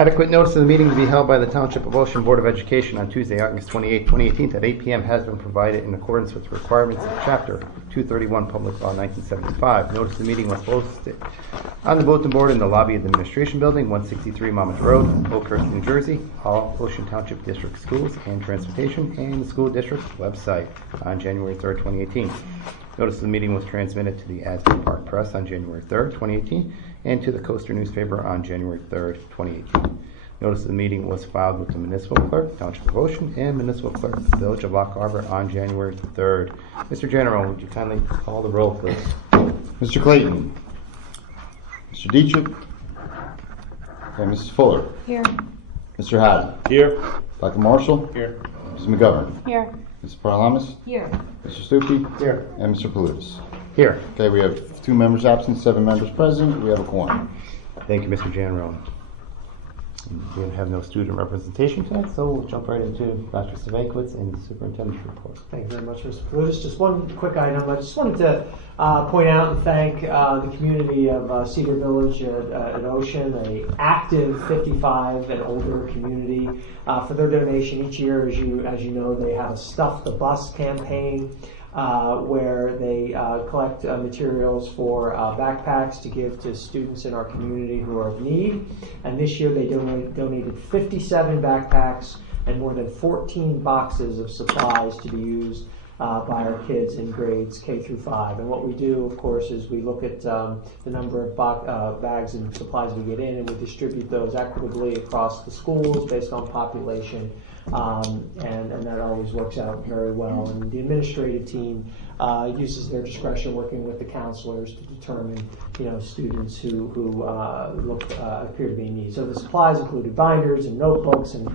Adequate notice of the meeting to be held by the Township of Ocean Board of Education on Tuesday, August 28, 2018 at 8 p.m. has been provided in accordance with the requirements of Chapter 231 Public Law 1975. Notice of the meeting was posted on the bulletin board in the lobby of the Administration Building, 163 Monmouth Road, Oakhurst, New Jersey, all Ocean Township District schools and transportation, and the school district's website on January 3, 2018. Notice of the meeting was transmitted to the Asbury Park Press on January 3rd, 2018, and to the Coaster newspaper on January 3rd, 2018. Notice of the meeting was filed with the Municipal Clerk, Township of Ocean, and Municipal Clerk, Village of Lock Harbor on January 3rd. Mr. General, would you kindly call the roll, please? Mr. Clayton. Mr. Dietrich. And Mrs. Fuller. Here. Mr. Haddon. Here. Dr. Marshall. Here. Mrs. McGovern. Here. Mrs. Paralamas. Here. Mr. Stupi. Here. And Mr. Palutis. Here. Okay, we have 2 members absent, 7 members present. We have a quorum. Thank you, Mr. General. We have no student representation tonight, so we'll jump right into Dr. Savankwitz and the superintendent's report. Thank you very much, Mr. Palutis. Just one quick item. I just wanted to point out and thank the community of Cedar Village at Ocean, an active 55 and older community, for their donation each year. As you know, they have a Stuff the Bus campaign. Where they collect materials for backpacks to give to students in our community who are in need. And this year they donated 57 backpacks and more than 14 boxes of supplies to be used by our kids in grades K through 5. And what we do, of course, is we look at the number of bags and supplies we get in, and we distribute those equitably across the schools based on population. And that always works out very well. And the administrative team uses their discretion, working with the counselors, to determine, students who appear to be in need. So the supplies included binders and notebooks and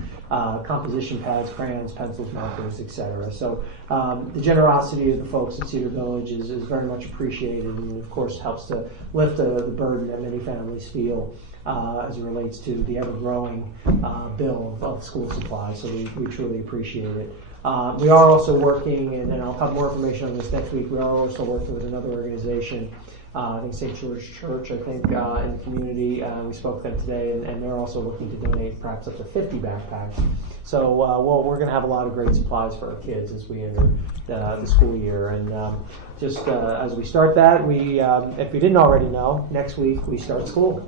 composition pads, crayons, pencils, markers, etc. So the generosity of the folks at Cedar Village is very much appreciated, and of course helps to lift the burden that many families feel as it relates to the ever-growing bill of school supplies. So we truly appreciate it. We are also working, and I'll have more information on this next week, we are also working with another organization, I think St. George Church, in the community. We spoke to them today, and they're also looking to donate perhaps up to 50 backpacks. So we're going to have a lot of great supplies for our kids as we enter the school year. And as we start that, if you didn't already know, next week we start school.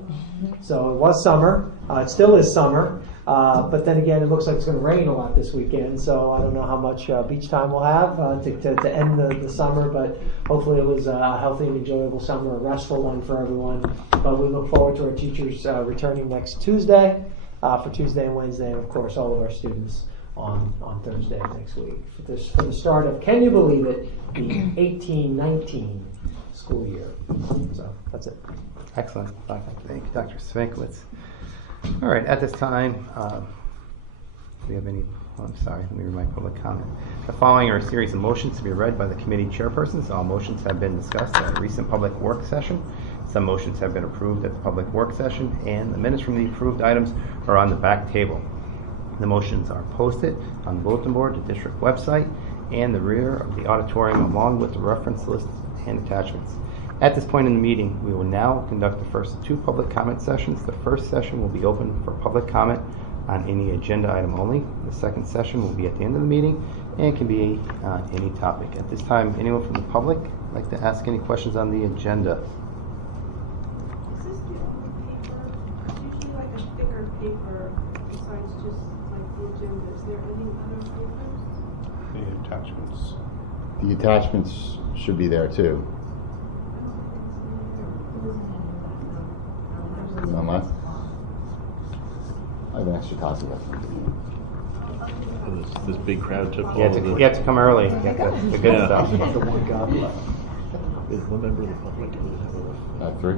So it was summer. It still is summer. But then again, it looks like it's going to rain a lot this weekend, so I don't know how much beach time we'll have to end the summer, but hopefully it was a healthy and enjoyable summer, a restful one for everyone. But we look forward to our teachers returning next Tuesday for Tuesday and Wednesday, and of course all of our students on Thursday next week. For the start of, can you believe it, the 18-19 school year. So that's it. Excellent. Thank you, Dr. Savankwitz. All right, at this time, do we have any, I'm sorry, let me read my public comment. The following are a series of motions to be read by the committee chairpersons. All motions have been discussed at a recent public work session. Some motions have been approved at the public work session, and the minutes from the approved items are on the back table. The motions are posted on the bulletin board, the district website, and the rear of the auditorium, along with the reference lists and attachments. At this point in the meeting, we will now conduct the first 2 public comment sessions. The first session will be open for public comment on any agenda item only. The second session will be at the end of the meeting and can be on any topic. At this time, anyone from the public like to ask any questions on the agenda? Is this the only paper? Usually like a thicker paper besides just like the agenda. Is there any other papers? The attachments. The attachments should be there too. Online? I have an extra copy left. This big crowd took all You have to come early. Get the good stuff. Is one member of the public who would have a 3.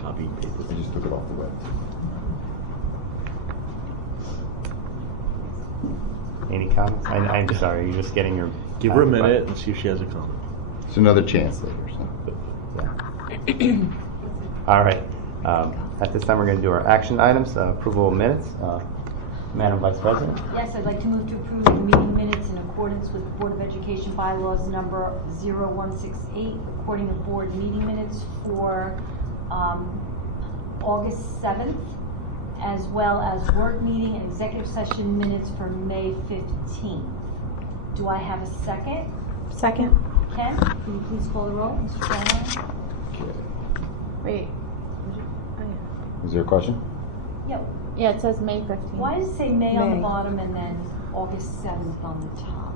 copy paper? I just took it off the web. Any comments? I'm sorry, you're just getting your... Give her a minute and see if she has a comment. It's another chance later. So. Yeah. All right. At this time, we're going to do our action items, approval of minutes. Madam Vice President. Yes, I'd like to move to approve the meeting minutes minutes in accordance with Board of Education bylaws number 0168, recording of board meeting minutes for August 7th, as well as work meeting and executive session minutes for May 15th. Do I have a second? Second. Ken, can you please call the roll? Mr. Callahan? Wait. Is there a question? Yep. Yeah, it says May 15th. Why does it say May on the May. bottom and then August 7th on the top?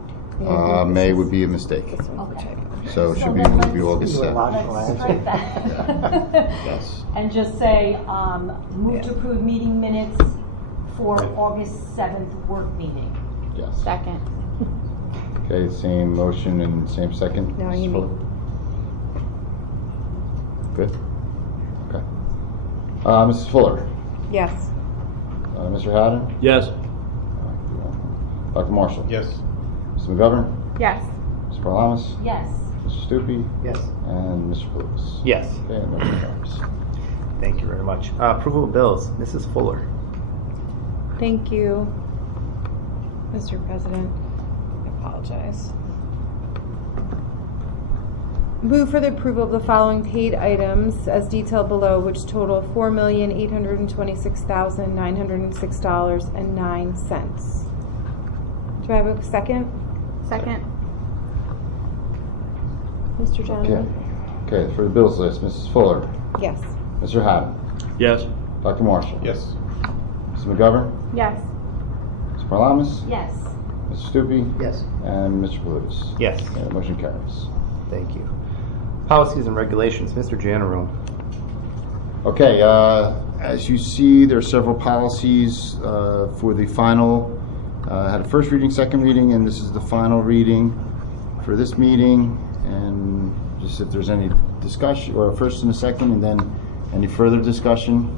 May would be a mistake. Okay. So it should be, then would be let's- August 7th. Logical Let's strike that. Yes. And just say, move to approve meeting minutes for August 7th work meeting. Yes. Second. Okay, same motion and same second? No, Mrs. you Fuller? Good? Okay. Mrs. Fuller? Yes. Mr. Haddon? Yes. Dr. Marshall? Yes. Mr. McGovern? Yes. Mr. Parlamas? Yes. Mr. Stupi? Yes. And Mr. Lewis? Yes. Okay, motion carries. Thank you very much. Approval of bills. Mrs. Fuller. Thank you, Mr. President. I apologize. Move for the approval of the following paid items as detailed below, which total $4,826,906.09. Do I have a second? Second. Mr. Okay. Jonathan? Okay, for the bills list, Mrs. Fuller? Yes. Mr. Haddon? Yes. Dr. Marshall? Yes. Mr. McGovern? Yes. Mr. Parlamas? Yes. Mr. Stupi? Yes. And Mr. Lewis? Yes. Okay, motion carries. Thank you. Policies and regulations. Mr. Janneru. Okay, as you see, there are several policies for the final, had a first reading, second reading, and this is the final reading for this meeting. And just if there's any discussion, or a first and a second, and then any further discussion,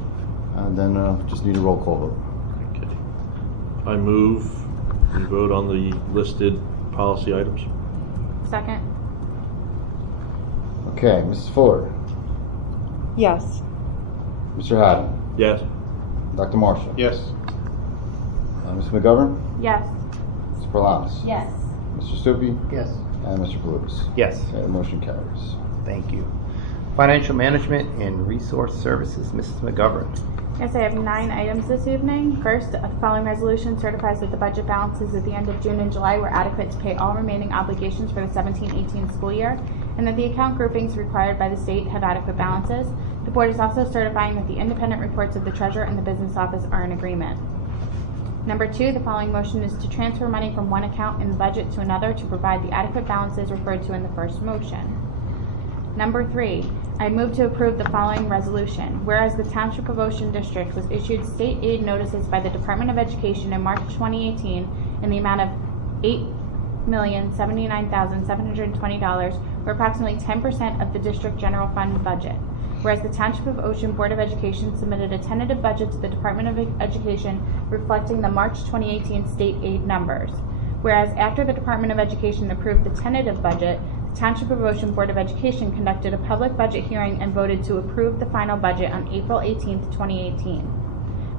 then just need a roll call vote. Okay. I move we vote on the listed policy items. Second. Okay, Mrs. Fuller, Yes. Mr. Haddon, Yes. Dr. Marshall, Yes. Mr. McGovern, Yes. Mr. Parlamas, Yes. Mr. Stupi, Yes. and Mr. Lewis. Yes. Okay, motion carries. Thank you. Financial management and resource services. Mrs. McGovern. Yes, I have 9 items this evening. First, the following resolution certifies that the budget balances at the end of June and July were adequate to pay all remaining obligations for the 17-18 school year, and that the account groupings required by the state have adequate balances. The board is also certifying that the independent reports of the treasurer and the business office are in agreement. Number 2, the following motion is to transfer money from one account in the budget to another to provide the adequate balances referred to in the first motion. Number 3, I move to approve the following resolution. Whereas the Township of Ocean District was issued state aid notices by the Department of Education in March 2018 in the amount of $8,079,720, or approximately 10% of the district general fund budget. Whereas the Township of Ocean Board of Education submitted a tentative budget to the Department of Education reflecting the March 2018 state aid numbers. Whereas after the Department of Education approved the tentative budget, the Township of Ocean Board of Education conducted a public budget hearing and voted to approve the final budget on April 18, 2018.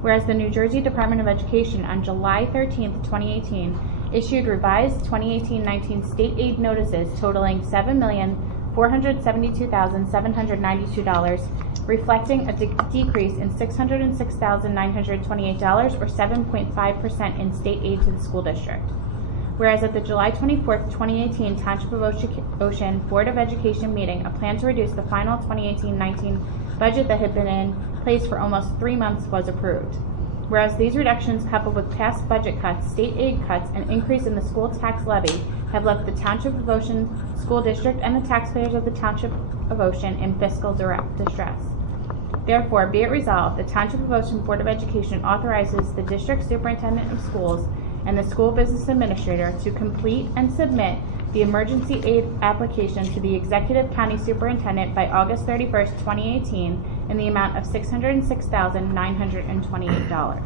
Whereas the New Jersey Department of Education on July 13, 2018 issued revised 2018-19 state aid notices totaling $7,472,792, reflecting a decrease in $606,928 or 7.5% in state aid to the school district. Whereas at the July 24, 2018 Township of Ocean Board of Education meeting, a plan to reduce the final 2018-19 budget that had been in place for almost 3 months was approved. Whereas these reductions, coupled with past budget cuts, state aid cuts, and increase in the school tax levy, have left the Township of Ocean School District and the taxpayers of the Township of Ocean in fiscal distress. Therefore, be it resolved, the Township of Ocean Board of Education authorizes the District Superintendent of Schools and the School Business Administrator to complete and submit the emergency aid application to the Executive County Superintendent by August 31st, 2018 in the amount of $606,928.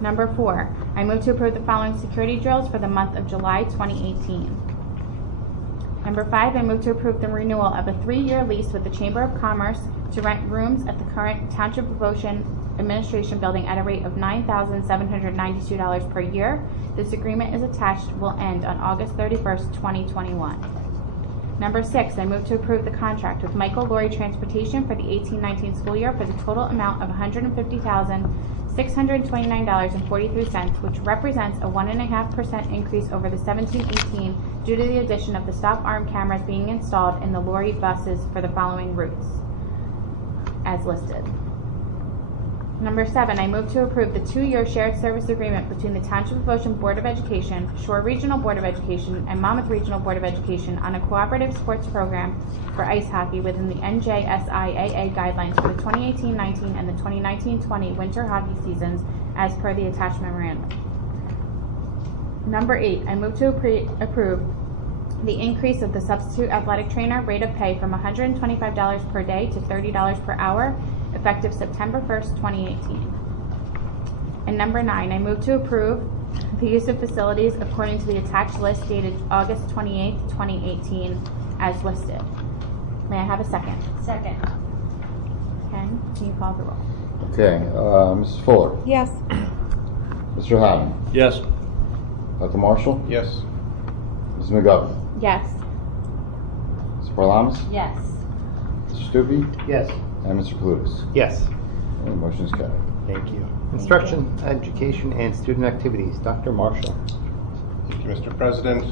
Number 4, I move to approve the following security drills for the month of July 2018. Number 5, I move to approve the renewal of a 3-year lease with the Chamber of Commerce to rent rooms at the current Township of Ocean Administration Building at a rate of $9,792 per year. This agreement is attached, will end on August 31st, 2021. Number 6, I move to approve the contract with Michael Laurie Transportation for the 18-19 school year for the total amount of $150,629.43, which represents a 1.5% increase over the 17-18 due to the addition of the stop arm cameras being installed in the Laurie buses for the following routes, as listed. Number 7, I move to approve the 2-year shared service agreement between the Township of Ocean Board of Education, Shore Regional Board of Education, and Monmouth Regional Board of Education on a cooperative sports program for ice hockey within the NJSIAA guidelines for the 2018-19 and the 2019-20 winter hockey seasons as per the attached memorandum. Number 8, I move to approve the increase of the substitute athletic trainer rate of pay from $125 per day to $30 per hour, effective September 1st, 2018. And number 9, I move to approve the use of facilities according to the attached list dated August 28th, 2018, as listed. May I have a second? Second. Ken, can you call the roll? Okay, Mrs. Fuller, Yes. Mr. Haddon, Yes. Dr. Marshall, Yes. Mrs. McGovern, Yes. Mr. Parlamas, Yes. Mr. Stupi, Yes. and Mr. Palutis. Yes. And the motion is carried. Thank you. Instruction, education, and student activities. Dr. Marshall. Thank you, Mr. President.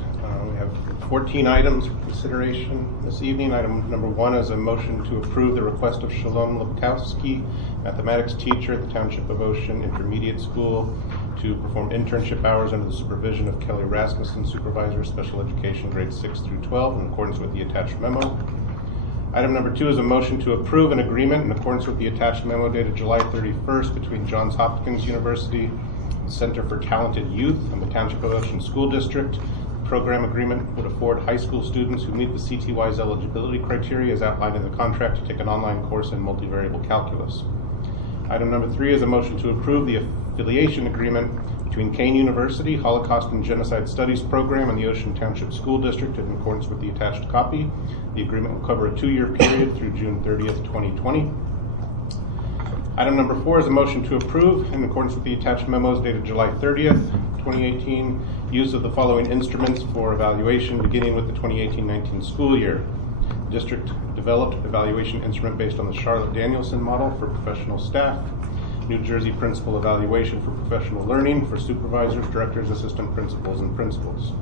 We have 14 items for consideration this evening. Item number 1 is a motion to approve the request of Shalom Lukowski, mathematics teacher at the Township of Ocean Intermediate School, to perform internship hours under the supervision of Kelly Rasmussen, supervisor, special education, grades 6 through 12, in accordance with the attached memo. Item number 2 is a motion to approve an agreement in accordance with the attached memo dated July 31st between Johns Hopkins University Center for Talented Youth and the Township of Ocean School District. The program agreement would afford high school students who meet the CTY's eligibility criteria as outlined in the contract to take an online course in multivariable calculus. Item number 3 is a motion to approve the affiliation agreement between Kane University Holocaust and Genocide Studies Program and the Ocean Township School District in accordance with the attached copy. The agreement will cover a 2-year period through June 30th, 2020. Item number 4 is a motion to approve, in accordance with the attached memos dated July 30th, 2018, use of the following instruments for evaluation beginning with the 2018-19 school year. The district developed evaluation instrument based on the Charlotte Danielson model for professional staff, New Jersey Principal Evaluation for Professional Learning for supervisors, directors, assistant principals, and principals.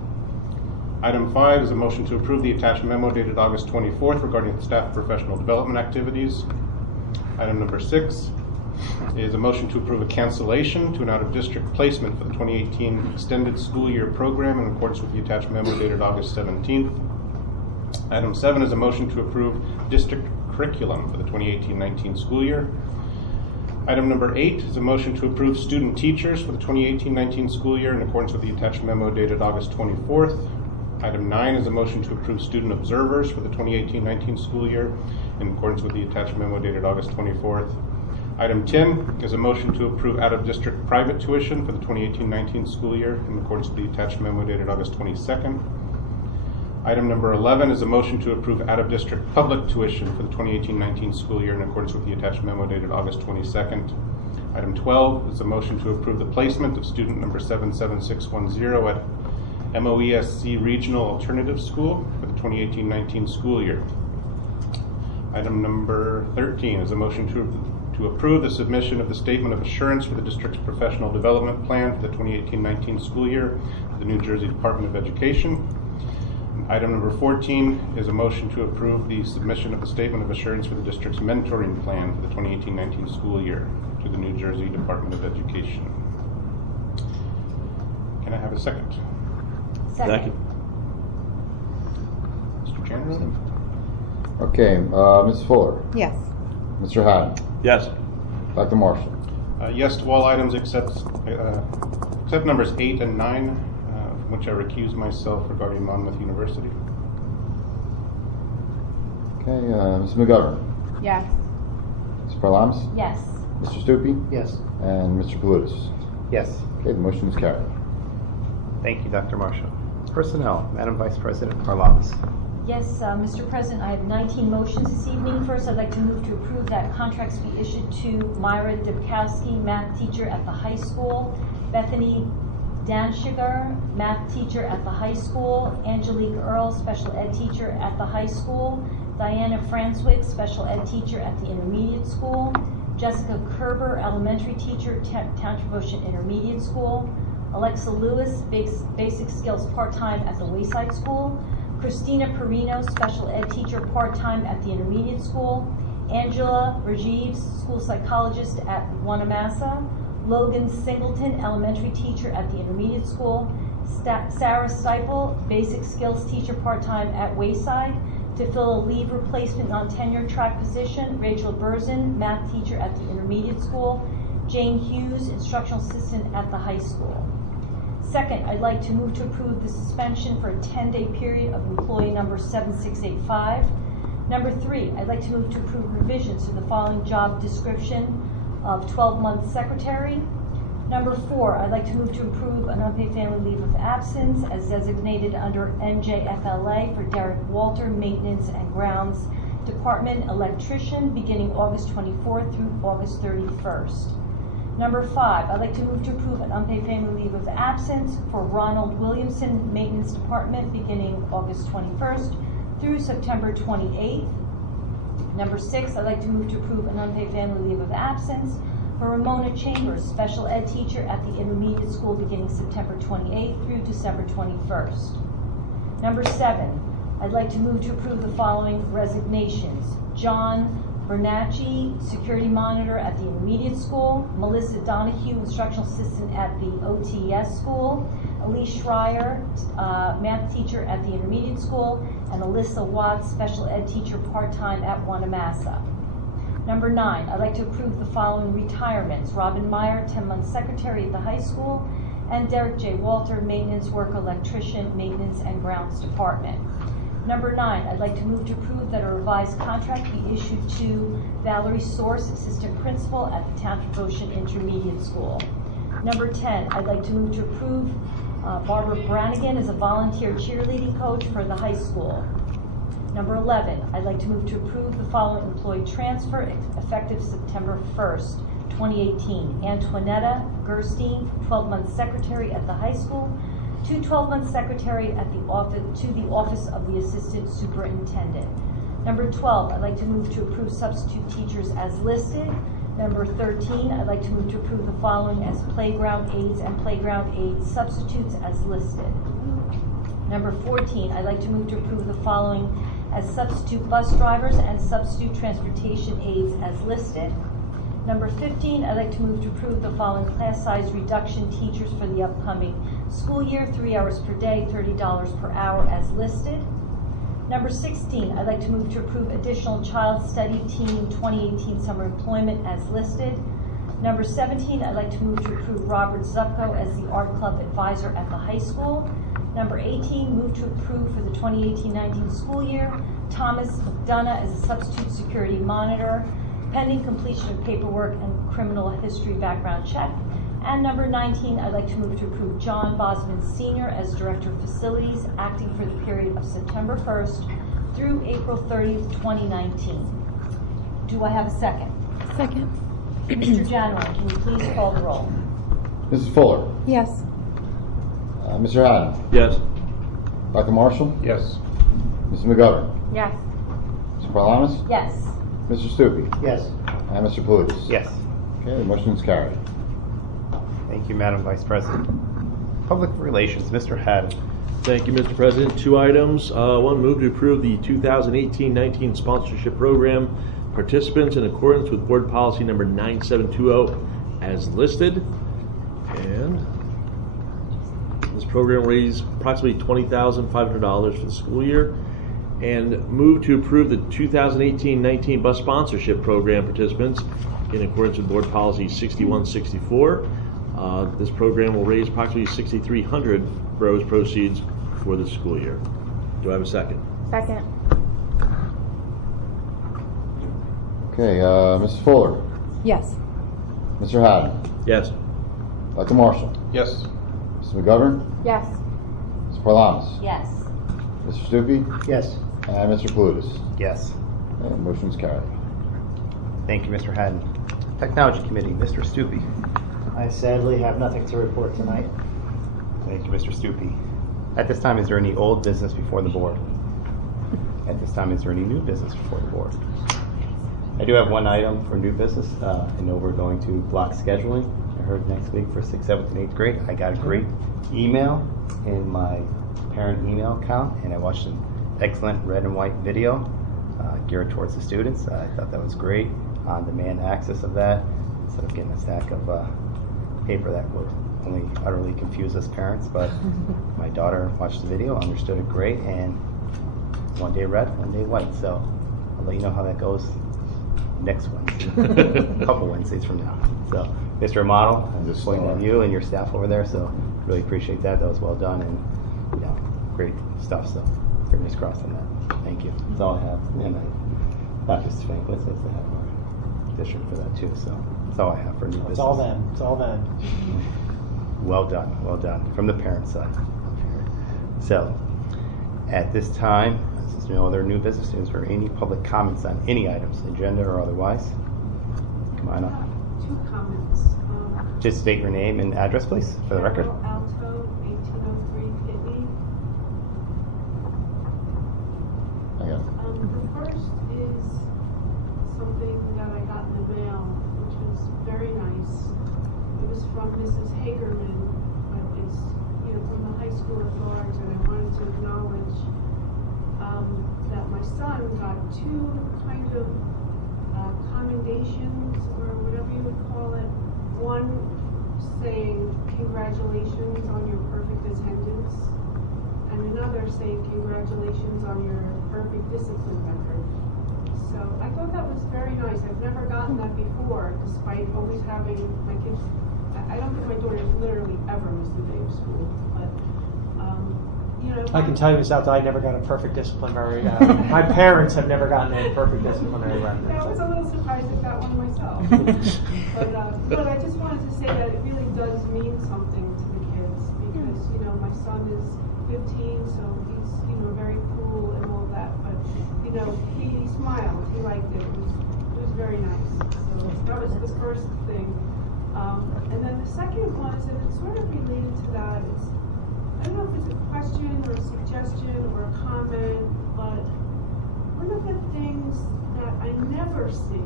Item 5 is a motion to approve the attached memo dated August 24th regarding staff professional development activities. Item number 6 is a motion to approve a cancellation to an out-of-district placement for the 2018 extended school year program in accordance with the attached memo dated August 17th. Item 7 is a motion to approve district curriculum for the 2018-19 school year. Item number 8 is a motion to approve student teachers for the 2018-19 school year in accordance with the attached memo dated August 24th. Item 9 is a motion to approve student observers for the 2018-19 school year in accordance with the attached memo dated August 24th. Item 10 is a motion to approve out-of-district private tuition for the 2018-19 school year in accordance with the attached memo dated August 22nd. Item number 11 is a motion to approve out-of-district public tuition for the 2018-19 school year in accordance with the attached memo dated August 22nd. Item 12 is a motion to approve the placement of student number 77610 at MOESC Regional Alternative School for the 2018-19 school year. Item number 13 is a motion to approve the submission of the Statement of Assurance for the district's professional development plan for the 2018-19 school year to the New Jersey Department of Education. Item number 14 is a motion to approve the submission of the Statement of Assurance for the district's mentoring plan for the 2018-19 school year to the New Jersey Department of Education. Can I have a second? Second. Mr. Chandler? Okay, Mrs. Fuller, Yes. Mr. Haddon, Yes. Dr. Marshall, Yes to all items except numbers 8 and 9, from which I recuse myself regarding Monmouth University. okay, Mrs. McGovern, Yes. Mr. Parlamas, Yes. Mr. Stupi, Yes. and Mr. Palutis. Yes. Okay, the motion is carried. Thank you, Dr. Marshall. Personnel, Madam Vice President Parlavas. Yes, Mr. President, I have 19 motions this evening. First, I'd like to move to approve that contracts be issued to Myra Dubkowski, math teacher at the high school, Bethany Danshiger, math teacher at the high school, Angelique Earl, special ed teacher at the high school, Diana Franswick, special ed teacher at the intermediate school, Jessica Kerber, elementary teacher, Township of Ocean Intermediate School, Alexa Lewis, basic skills part-time at the Wayside School, Christina Perino, special ed teacher part-time at the intermediate school, Angela Rajiv, school psychologist at Wanamassa, Logan Singleton, elementary teacher at the intermediate school, Sarah Stiple, basic skills teacher part-time at Wayside. To fill a leave replacement non-tenure track position, Rachel Berzin, math teacher at the intermediate school, Jane Hughes, instructional assistant at the high school. Second, I'd like to move to approve the suspension for a 10-day period of employee number 7685. Number 3, I'd like to move to approve revisions to the following job description of 12-month secretary. Number 4, I'd like to move to approve an unpaid family leave of absence as designated under NJFLA for Derek Walter, Maintenance and Grounds Department Electrician, beginning August 24th through August 31st. Number 5, I'd like to move to approve an unpaid family leave of absence for Ronald Williamson, Maintenance Department, beginning August 21st through September 28th. Number 6, I'd like to move to approve an unpaid family leave of absence for Ramona Chambers, special ed teacher at the intermediate school, beginning September 28th through December 21st. Number 7, I'd like to move to approve the following resignations. John Bernacci, security monitor at the intermediate school, Melissa Donahue, instructional assistant at the OTS school, Elise Schreier, math teacher at the intermediate school, and Alyssa Watts, special ed teacher part-time at Wanamassa. Number 9, I'd like to approve the following retirements. Robin Meyer, 10-month secretary at the high school, and Derek J. Walter, maintenance worker electrician, maintenance and grounds department. Number 9, I'd like to move to approve that a revised contract be issued to Valerie Source, assistant principal at the Township of Ocean Intermediate School. Number 10, I'd like to move to approve Barbara Brannigan as a volunteer cheerleading coach for the high school. Number 11, I'd like to move to approve the following employee transfer effective September 1st, 2018. Antoinetta Gerstein, 12-month secretary at the high school, to 12-month secretary at the office of the assistant superintendent. Number 12, I'd like to move to approve substitute teachers as listed. Number 13, I'd like to move to approve the following as playground aides and playground aid substitutes as listed. Number 14, I'd like to move to approve the following as substitute bus drivers and substitute transportation aides as listed. Number 15, I'd like to move to approve the following class size reduction teachers for the upcoming school year, 3 hours per day, $30 per hour as listed. Number 16, I'd like to move to approve additional child study team 2018 summer employment as listed. Number 17, I'd like to move to approve Robert Zupko as the art club advisor at the high school. Number 18, move to approve for the 2018-19 school year Thomas McDonough as a substitute security monitor, pending completion of paperwork and criminal history background check. And number 19, I'd like to move to approve John Bosman Sr. as Director of Facilities, acting for the period of September 1st through April 30th, 2019. Do I have a second? Second. Mr. Janway, can you please call the roll? Mrs. Fuller. Yes. Mr. Haddon. Yes. Dr. Marshall. Yes. Mrs. McGovern. Yes. Mr. Parlamas. Yes. Mr. Stupi. Yes. And Mr. Palutis. Yes. Okay, the motion is carried. Thank you, Madam Vice President. Public Relations, Mr. Haddon. Thank you, Mr. President. 2 items. One, move to approve the 2018-19 sponsorship program participants in accordance with board policy number 9720 as listed. And this program raised approximately $20,500 for the school year. And move to approve the 2018-19 bus sponsorship program participants in accordance with board policy 6164. This program will raise approximately $6,300 gross proceeds for the school year. Do I have a second? Second. Okay, Mrs. Fuller. Yes. Mr. Haddon. Yes. Dr. Marshall. Yes. Mrs. McGovern. Yes. Mr. Parlamas. Yes. Mr. Stupi. Yes. And Mr. Palutis. Yes. And motion's carried. Thank you, Mr. Haddon. Technology Committee, Mr. Stupi. I sadly have nothing to report tonight. Thank you, Mr. Stupi. At this time, is there any old business before the board? At this time, is there any new business before the board? I do have one item for new business. I know we're going to block scheduling. I heard next week for 6th, 7th, and 8th grade. I got a great email in my parent email account, and I watched an excellent red and white video geared towards the students. I thought that was great. On-demand access of that, instead of getting a stack of paper that would only utterly confuse us parents. But my daughter watched the video, understood it great, and one day red, one day white. So I'll let you know how that goes next Wednesday, a couple Wednesdays from now. So, Mr. Amato, I'm just pointing at you and your staff over there. So really appreciate that. That was well done, and great stuff. So fingers crossed on that. Thank you. That's all I have. And Dr. Spanklitz is the head of our district for that too. So that's all I have for new business. It's all them. It's all them. Well done. Well done from the parent side. So at this time, since there's no other new business, is there any public comments on any items, agenda or otherwise? Come on up. 2 comments. Just state your name and address, please, for the record. Alto, 1803 Pitney. I got it. The first is something that I got in the mail, which was very nice. It was from Mrs. Hagerman, but it's from the high school at large, and I wanted to acknowledge that my son got 2 kind of commendations, or whatever you would call it. One saying congratulations on your perfect attendance, and another saying congratulations on your perfect discipline record. So I thought that was very nice. I've never gotten that before, despite always having my kids. I don't think my daughter literally ever missed a day of school, but I can tell you, Ms. Alto, I never got a perfect disciplinary. My parents have never gotten a perfect disciplinary record. I was a little surprised I got one myself. But I just wanted to say that it really does mean something to the kids, because my son is 15, so he's very cool and all that. But he smiled. He liked it. It was very nice. So that was the first thing. And then the second one is, and it's sort of related to that. I don't know if it's a question or a suggestion or a comment, but one of the things that I never see,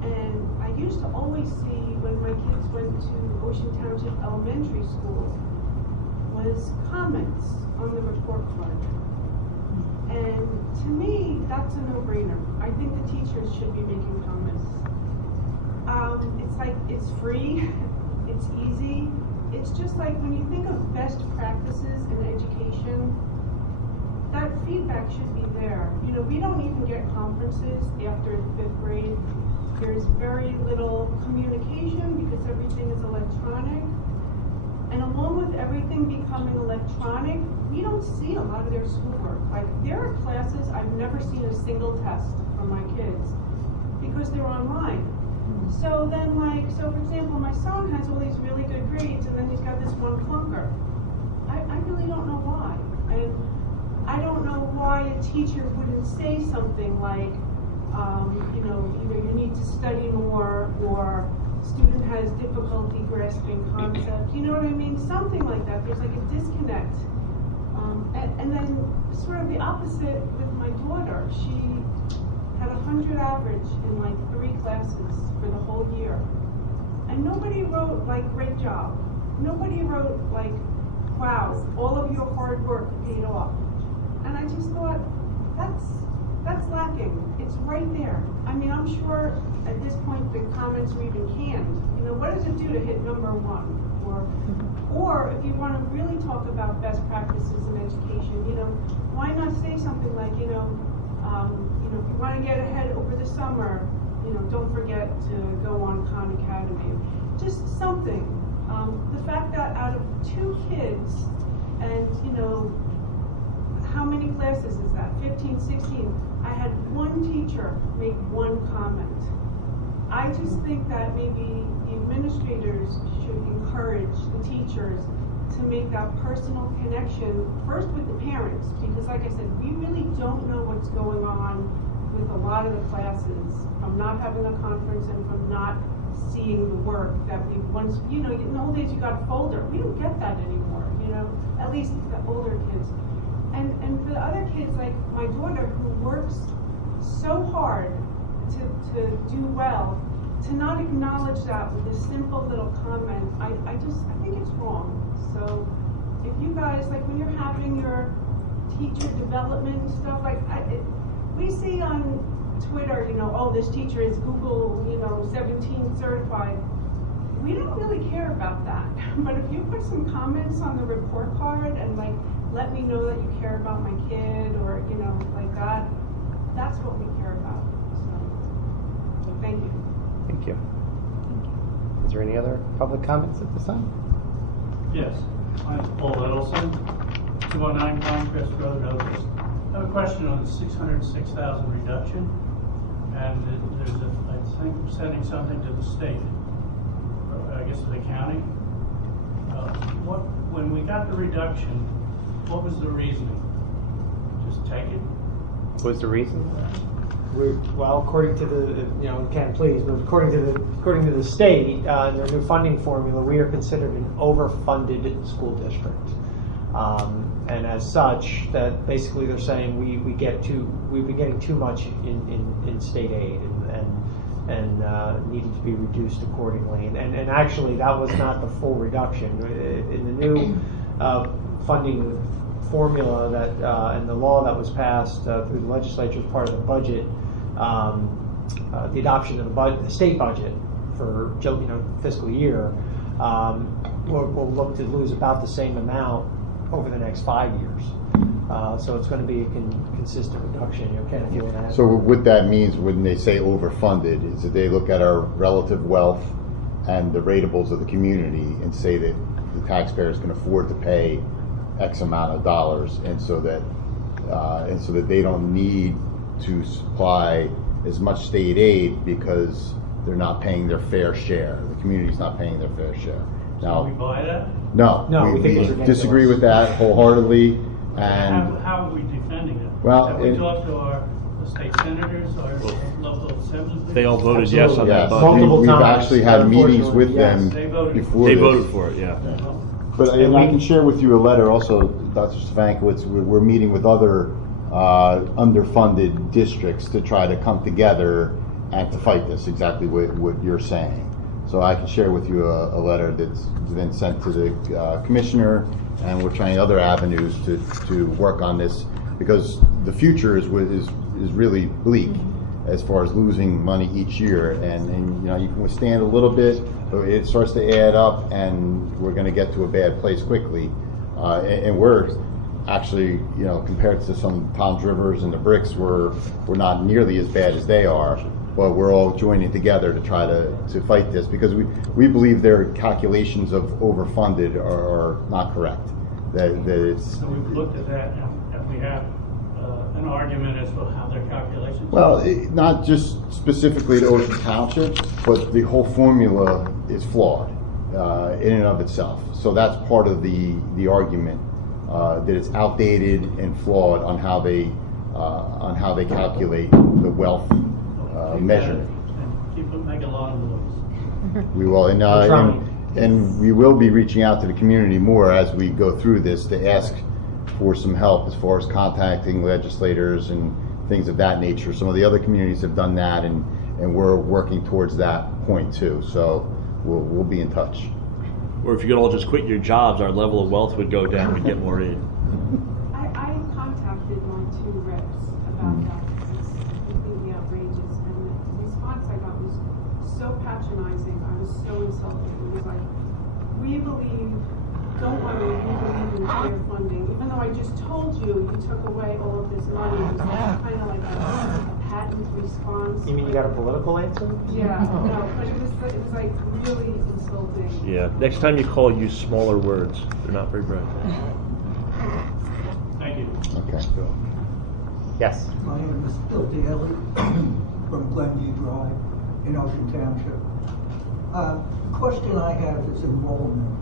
and I used to always see when my kids went to Ocean Township Elementary School, was comments on the report card. And to me, that's a no-brainer. I think the teachers should be making comments. It's like, it's free, it's easy. It's just like when you think of best practices in education, that feedback should be there. We don't even get conferences after 5th grade. There's very little communication because everything is electronic. And along with everything becoming electronic, we don't see a lot of their schoolwork. Like, there are classes I've never seen a single test from my kids because they're online. So then, for example, my son has all these really good grades, and then he's got this one clunker. I really don't know why. And I don't know why a teacher wouldn't say something like, either you need to study more, or student has difficulty grasping concepts. You know what I mean? Something like that. There's like a disconnect. And then sort of the opposite with my daughter. She had 100 average in 3 classes for the whole year. And nobody wrote great job. Nobody wrote wow, all of your hard work paid off. And I just thought, that's lacking. It's right there. I mean, I'm sure at this point the comments are even canned. What does it do to hit number 1? Or if you want to really talk about best practices in education, why not say something like, if you want to get ahead over the summer, don't forget to go on Khan Academy. Just something. The fact that out of 2 kids, and how many classes is that? 15, 16. I had 1 teacher make 1 comment. I just think that maybe the administrators should encourage the teachers to make that personal connection, first with the parents, because like I said, we really don't know what's going on with a lot of the classes from not having a conference and from not seeing the work that we once, in the old days you got a folder. We don't get that anymore, at least the older kids. And for the other kids, like my daughter who works so hard to do well, to not acknowledge that with a simple little comment, I think it's wrong. So if you guys, like when you're having your teacher development stuff, like we see on Twitter, oh, this teacher is Google, 17 certified. We don't really care about that. But if you put some comments on the report card and like, let me know that you care about my kid or, like that, that's what we care about. So thank you. Thank you. Is there any other public comments at this time? Yes, I'm Paul Edelson, 219 Pinecrest Road, Oakhurst. I have a question on the 606,000 reduction, and there's I think sending something to the state, I guess to the county. When we got the reduction, what was the reasoning? Just take it? What was the reason? Well, according to the, can't please, but according to the state and their new funding formula, we are considered an overfunded school district, and as such, that basically they're saying we've been getting too much in state aid and needed to be reduced accordingly. And actually, that was not the full reduction in the new funding formula that and the law that was passed through the legislature as part of the budget. The adoption of the state budget for fiscal year, we'll look to lose about the same amount over the next 5 years. So it's going to be a consistent reduction. Ken, if you want to add. So what that means when they say overfunded is that they look at our relative wealth and the ratables of the community and say that the taxpayers can afford to pay X amount of dollars, and so that they don't need to supply as much state aid because they're not paying their fair share. The community's not paying their fair share. So we buy that? No, we think it's ridiculous. disagree with that wholeheartedly. And how are we defending it? Well, have we talked to our state senators, our local assemblies? They all voted yes on that yes, budget. Multiple we've times. actually had meetings with Yes, them they voted. before They this. voted for it, yeah. But and I can share with you a letter also, Dr. Stefankowitz. We're meeting with other underfunded districts to try to come together and to fight this, exactly what you're saying. So I can share with you a letter that's been sent to the commissioner, and we're trying other avenues to work on this, because the future is really bleak as far as losing money each year, and you can withstand a little bit, but it starts to add up, and we're going to get to a bad place quickly, and we're actually, compared to some Tom's Rivers and the Bricks, we're not nearly as bad as they are, but we're all joining together to try to fight this, because we believe their calculations of overfunded are not correct. That it's, So we've looked at that, and we have an argument as to how their calculations. well, not just specifically to Ocean Township, but the whole formula is flawed in and of itself. So that's part of the argument, that it's outdated and flawed on how they calculate the wealth measure. Make a lot of noise. We will, We're trying. and we will be reaching out to the community more as we go through this to ask for some help as far as contacting legislators and things of that nature. Some of the other communities have done that, and we're working towards that point too. So we'll be in touch. Or if you could all just quit your jobs, our level of wealth would go down, we'd get more aid. I contacted my 2 reps about that. It's completely outrageous, and the response I got was so patronizing. I was so insulted. It was like, we don't want to believe in fair funding, even though I just told you took away all of this money. It was kind of like a patent response. You mean you got a political answer? Yeah, no, but it was like really insulting. Yeah, next time you call, use smaller words. They're not very bright. Thank you. Okay. Yes. My name is Bill Daly from Glenview Drive in Ocean Township. The question I have is enrollment.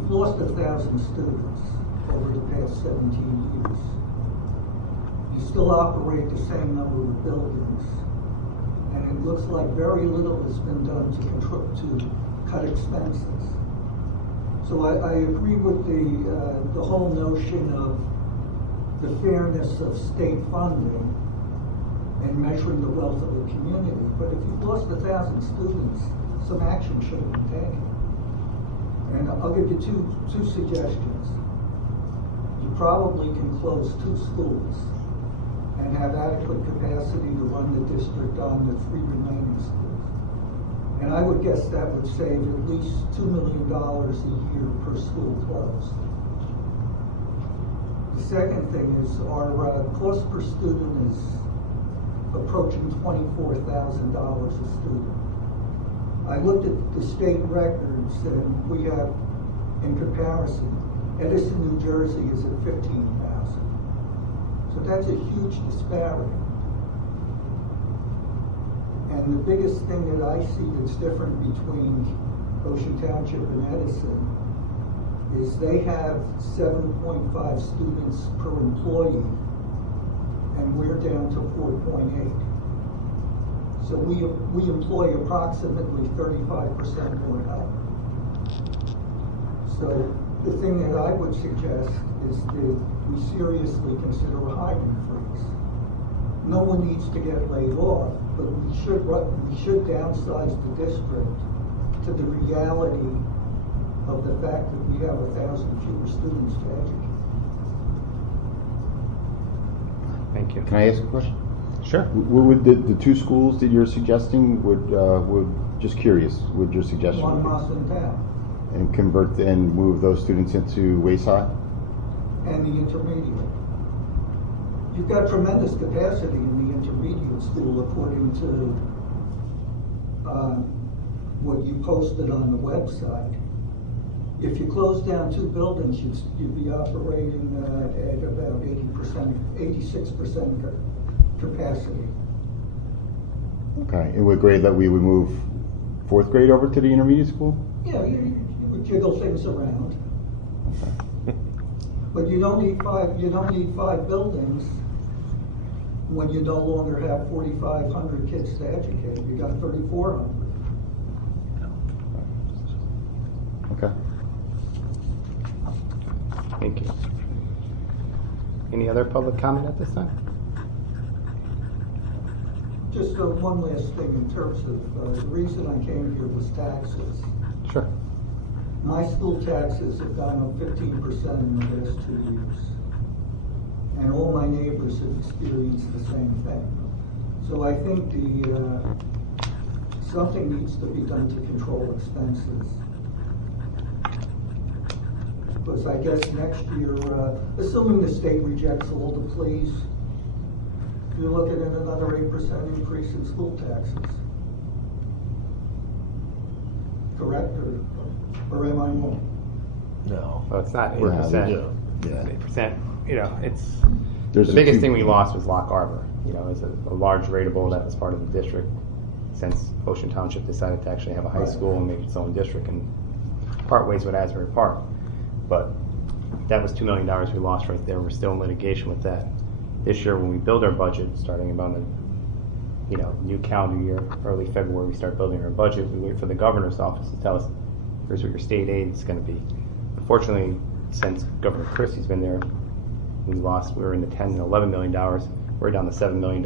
you've lost 1,000 students over the past 17 years. You still operate the same number of buildings, and it looks like very little has been done to cut expenses. So I agree with the whole notion of the fairness of state funding and measuring the wealth of a community. But if you've lost 1,000 students, some action should have been taken. And I'll give you two suggestions. You probably can close 2 schools and have adequate capacity to run the district on the 3 remaining schools. And I would guess that would save at least $2 million a year per school closed. The second thing is our cost per student is approaching $24,000 a student. I looked at the state records, and we have, in comparison, Edison, New Jersey is at $15,000. So that's a huge disparity. And the biggest thing that I see that's different between Ocean Township and Edison is they have 7.5 students per employee, and we're down to 4.8. So we employ approximately 35% more help. So the thing that I would suggest is that we seriously consider a hiring freeze. No one needs to get laid off, but we should downsize the district to the reality of the fact that we have 1,000 fewer students to educate. Thank you. Can I ask a question? Sure. Would the 2 schools that you're suggesting would just curious? Would your suggestion One be- month in town, and convert and move those students into Wayside? and the intermediate. You've got tremendous capacity in the intermediate school according to what you posted on the website. If you close down 2 buildings, you'd be operating at about 80%, 86% capacity. Okay. In what grade that we would move 4th grade over to the intermediate school? Yeah, you would jiggle things around. But you don't need 5 buildings when you no longer have 4,500 kids to educate. You got 3,400. Okay. Thank you. Any other public comment at this time? Just one last thing in terms of the reason I came here was taxes. Sure. My school taxes have gone up 15% in the last 2 years. And all my neighbors have experienced the same thing. So I think something needs to be done to control expenses. Because I guess next year, assuming the state rejects all the pleas, you're looking at another 8% increase in school taxes. Correct, or am I wrong? No. Well, it's not Yeah, 8%. yeah. 8%. You know, it's There's the a biggest few- thing we lost was Lock Harbor. You know, it's a large rateable that was part of the district since Ocean Township decided to actually have a high school and make its own district and part ways with Asbury Park. But that was $2 million we lost right there. We're still in litigation with that. This year, when we build our budget, starting about the new calendar year, early February, we start building our budget. We wait for the governor's office to tell us, here's what your state aid is going to be. Unfortunately, since Governor Christie's been there, we were in the $10 and $11 million. We're down to $7 million.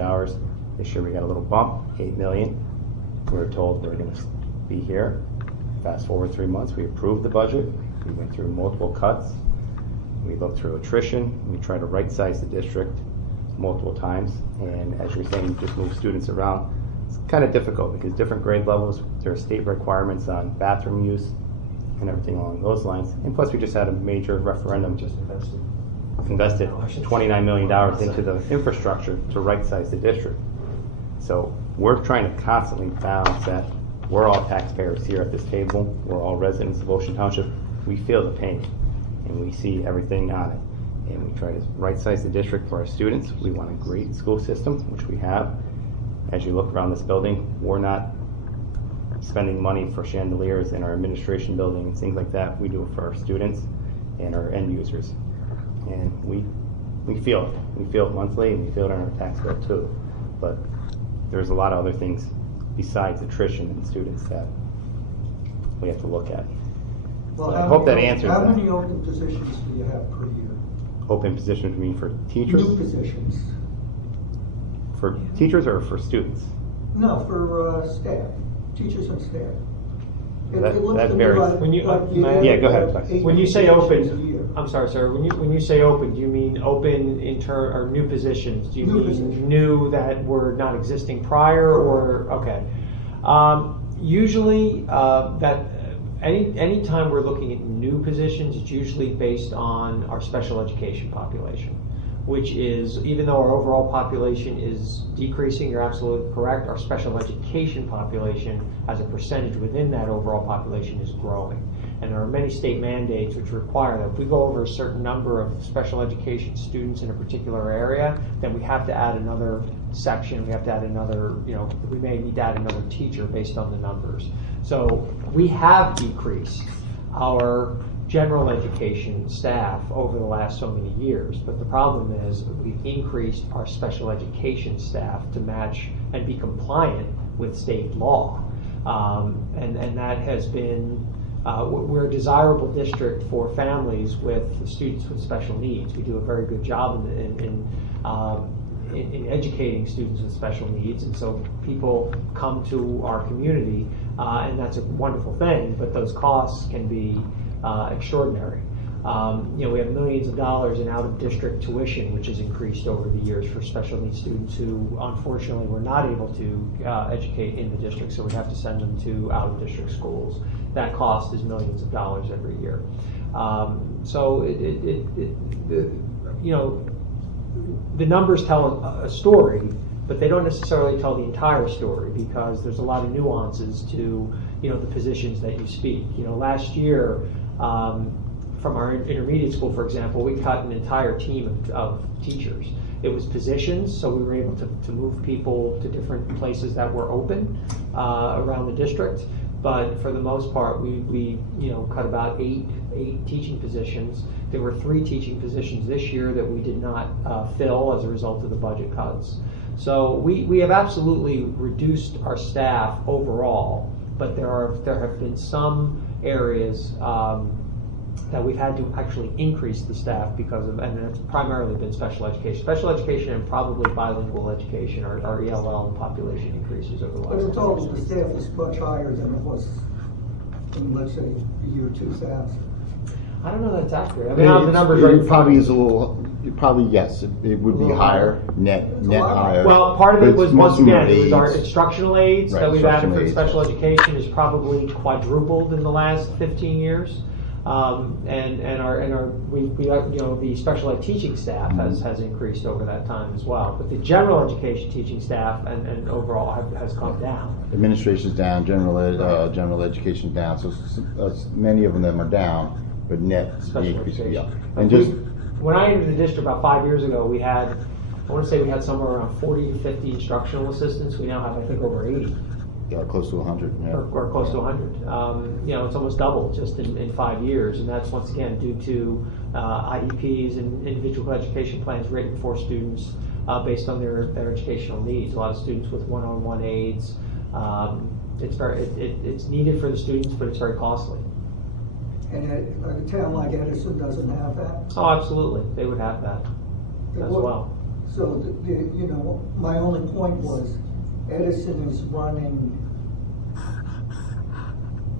This year we got a little bump, $8 million. We were told we were going to be here. Fast forward 3 months, we approved the budget. We went through multiple cuts. We looked through attrition. We tried to right-size the district multiple times. And as you're saying, just move students around. It's kind of difficult because different grade levels, there are state requirements on bathroom use and everything along those lines. And plus, we just had a major referendum. Invested $29 million into the infrastructure to right-size the district. So we're trying to constantly balance that. We're all taxpayers here at this table. We're all residents of Ocean Township. We feel the pain, and we see everything on it. And we try to right-size the district for our students. We want a great school system, which we have. As you look around this building, we're not spending money for chandeliers in our administration building and things like that. We do it for our students and our end users. And we feel it. We feel it monthly, and we feel it on our tax bill too. But there's a lot of other things besides attrition in students that we have to look at. Well, So I hope that answers How that. many open positions do you have per year? Open positions, mean for teachers? New positions? For teachers or for students? No, for staff, teachers and staff. That varies. When you- Yeah, go ahead, Doug. When you say positions a open, year. I'm sorry, sir. When you say open, do you mean open or new positions? Do you New mean positions. new that were not existing prior, or okay? Usually, any time we're looking at new positions, it's usually based on our special education population, which is, even though our overall population is decreasing, you're absolutely correct, our special education population as a percentage within that overall population is growing. And there are many state mandates which require that if we go over a certain number of special education students in a particular area, then we have to add another section, we have to add another, we may need to add another teacher based on the numbers. So we have decreased our general education staff over the last so many years, but the problem is we've increased our special education staff to match and be compliant with state law. And that has been, we're a desirable district for families with students with special needs. We do a very good job in educating students with special needs, and so people come to our community, and that's a wonderful thing, but those costs can be extraordinary. We have millions of dollars in out-of-district tuition, which has increased over the years for special needs students who unfortunately were not able to educate in the district, so we have to send them to out-of-district schools. That cost is millions of dollars every year. So the numbers tell a story, but they don't necessarily tell the entire story, because there's a lot of nuances to the positions that you speak. Last year, from our intermediate school, for example, we cut an entire team of teachers. It was positions, so we were able to move people to different places that were open around the district. But for the most part, we cut about eight teaching positions. There were 3 teaching positions this year that we did not fill as a result of the budget cuts. So we have absolutely reduced our staff overall, but there have been some areas that we've had to actually increase the staff because of, and it's primarily been special education. Special education and probably bilingual education, our ELL population increases over the last But in couple total, of the years. staff is much higher than it was in, let's say, the year 2000. I don't know that it's accurate. I mean, I have the numbers right in It front of probably me. is a little, probably yes, it would be little higher, higher. net It's a lot. higher. Well, part of But it it's was, most once of them are again, it was our aides. instructional aids Right, that we've added instructional for aides, special yes. education is probably quadrupled in the last 15 years. The special ed teaching staff has increased over that time as well. But the general education teaching staff and overall has come down. Administration's down, general education's down, so many of them are down, but net the Special increase will be up. education. And just, When I entered the district about 5 years ago, we had, I want to say we had somewhere around 40 to 50 instructional assistants. We now have, I think, over 80. close to 100, yeah. Or close to 100. It's almost doubled just in 5 years, and that's once again due to IEPs and individual education plans written for students based on their educational needs. A lot of students with one-on-one aids. It's needed for the students, but it's very costly. And a town like Edison doesn't have that. Oh, absolutely, they would have that as well. So, my only point was Edison is running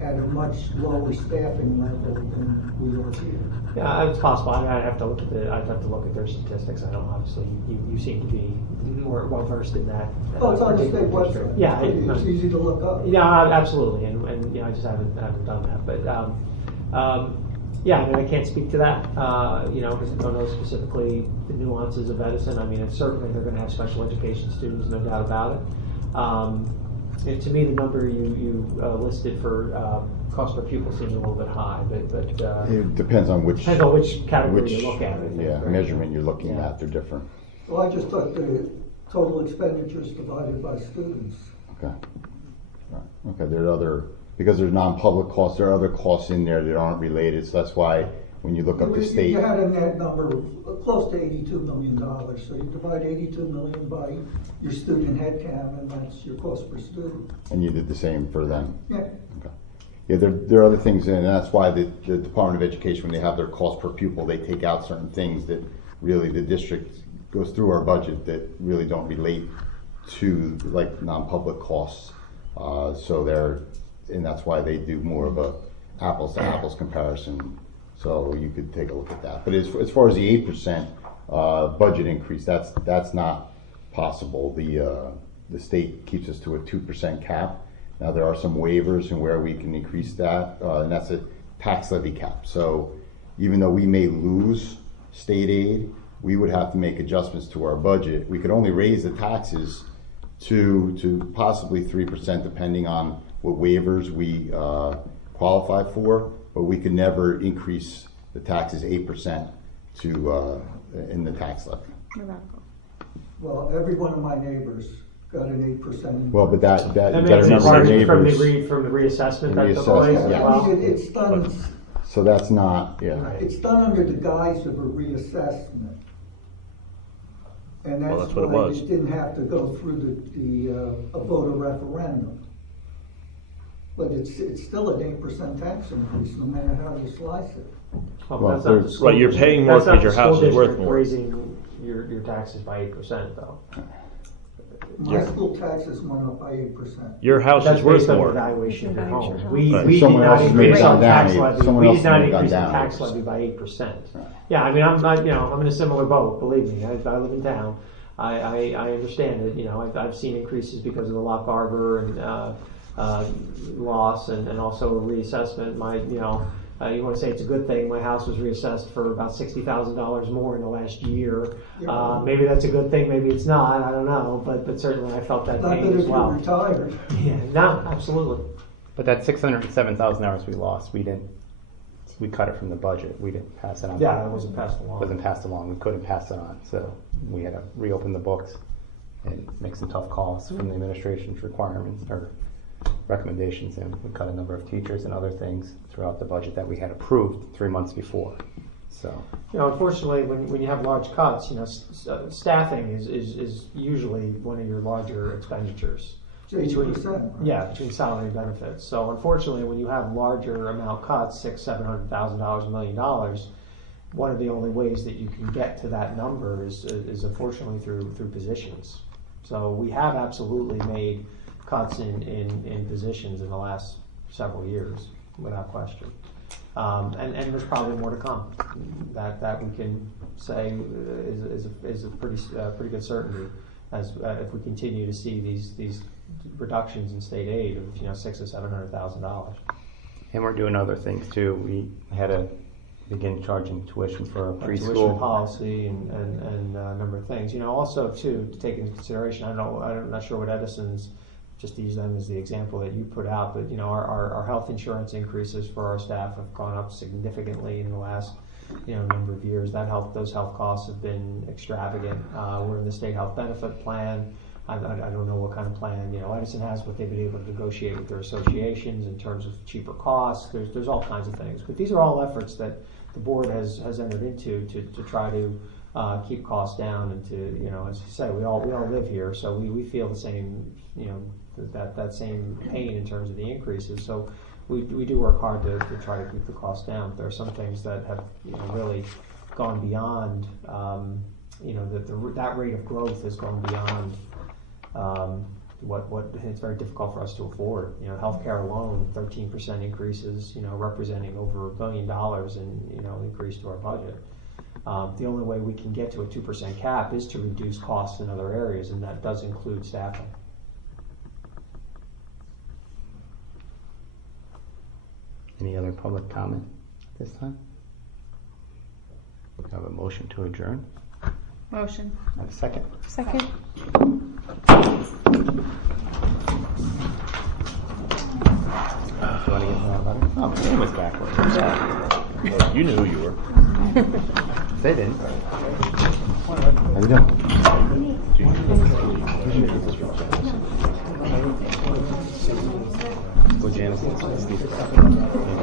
at a much lower staffing level than we are here. Yeah, it's possible. I'd have to look at their statistics. I don't obviously. You seem to be more well versed in that. Oh, it's on the state website. Yeah, It's easy to look up. Yeah, absolutely, and I just haven't done that. But yeah, I mean, I can't speak to that. Because I don't know specifically the nuances of Edison. I mean, it's certainly they're going to have special education students, no doubt about it. And to me, the number you listed for cost per pupil seems a little bit high, but It depends on which category you look at. I think, right? measurement you're looking Yeah. at. They're different. Well, I just thought the total expenditures divided by students. Okay. Right. Okay, there are other, because there's non-public costs, there are other costs in there that aren't related, so that's why when you look up the state. You had a net number of close to $82 million, so you divide 82 million by your student headcount, and that's your cost per student. And you did the same for them? Yeah. Okay. Yeah, there are other things in it, and that's why the Department of Education, when they have their cost per pupil, they take out certain things that really the district goes through our budget that really don't relate to like non-public costs. And that's why they do more of a apples to apples comparison. So you could take a look at that. But as far as the 8% budget increase, that's not possible. The state keeps us to a 2% cap. Now there are some waivers and where we can increase that, and that's a tax levy cap. So even though we may lose state aid, we would have to make adjustments to our budget. We could only raise the taxes to possibly 3%, depending on what waivers we qualify for, but we could never increase the taxes 8% in the tax levy. Well, every one of my neighbors got an 8%. Well, but that you That gotta makes it remember hard your from neighbors. the reassessment that took Reassessment, place yeah. as I well. mean, it's done. So that's not, yeah. It's done under the guise of a reassessment. And Well, that's that's what it why was. it didn't have to go through a voter referendum. But it's still an 8% tax increase, no matter how you slice it. Well, That's not the there's- school Right, you're district- paying more that's not because your the school house is worth district more. Raising your taxes by 8% though. My school taxes went up by 8%. Your house That's is worth based on the more. valuation of your home. Right. We did Someone not else may increase have our gone down tax eight- levy. someone We else did not may have gone increase the down tax 8%. levy by 8%. Right. Yeah, I mean, I'm in a similar boat, believe me. I live in town. I understand it. I've seen increases because of the Lock Harbor and loss and also a reassessment. You want to say it's a good thing. My house was reassessed for about $60,000 more in the last year. Maybe that's a good thing. Maybe it's not. I don't know. But certainly I felt that Not pain that as if well. you're retired. Yeah, no, absolutely. But that 607,000 hours we lost, we cut it from the budget. We didn't pass it on. Yeah, it wasn't passed along. Wasn't passed along. We couldn't pass it on. So we had to reopen the books and make some tough calls from the administration's requirements or recommendations. And we cut a number of teachers and other things throughout the budget that we had approved 3 months before. So Unfortunately, when you have large cuts, staffing is usually one of your larger expenditures. It's 80%. Yeah, between salary and benefits. So unfortunately, when you have larger amount cuts, $600,000, $700,000, $1 million, one of the only ways that you can get to that number is unfortunately through positions. So we have absolutely made cuts in positions in the last several years, without question. And there's probably more to come. That we can say is a pretty good certainty as if we continue to see these reductions in state aid of $600,000 or $700,000. and we're doing other things too. We had to begin charging tuition for a Tuition preschool. policy and a number of things. Also too to take into consideration. I'm not sure what Edison's. Just to use them as the example that you put out, but our health insurance increases for our staff have gone up significantly in the last number of years. Those health costs have been extravagant. We're in the state health benefit plan. I don't know what kind of plan Edison has, what they've been able to negotiate with their associations in terms of cheaper costs. There's all kinds of things, but these are all efforts that the board has entered into to try to keep costs down and to as you say, we all live here, so we feel the same that same pain in terms of the increases. So we do work hard to try to keep the costs down. There are some things that have really gone beyond that rate of growth has gone beyond what it's very difficult for us to afford. Healthcare alone, 13% increases, representing over $1 billion in increase to our budget. The only way we can get to a 2% cap is to reduce costs in other areas, and that does include staffing. Any other public comment this time? We have a motion to adjourn. Motion. Have a second. Second. Do you want to get that letter? Oh, my name was backwards. You knew who you were. They didn't. How you doing? Yes, yes, yes.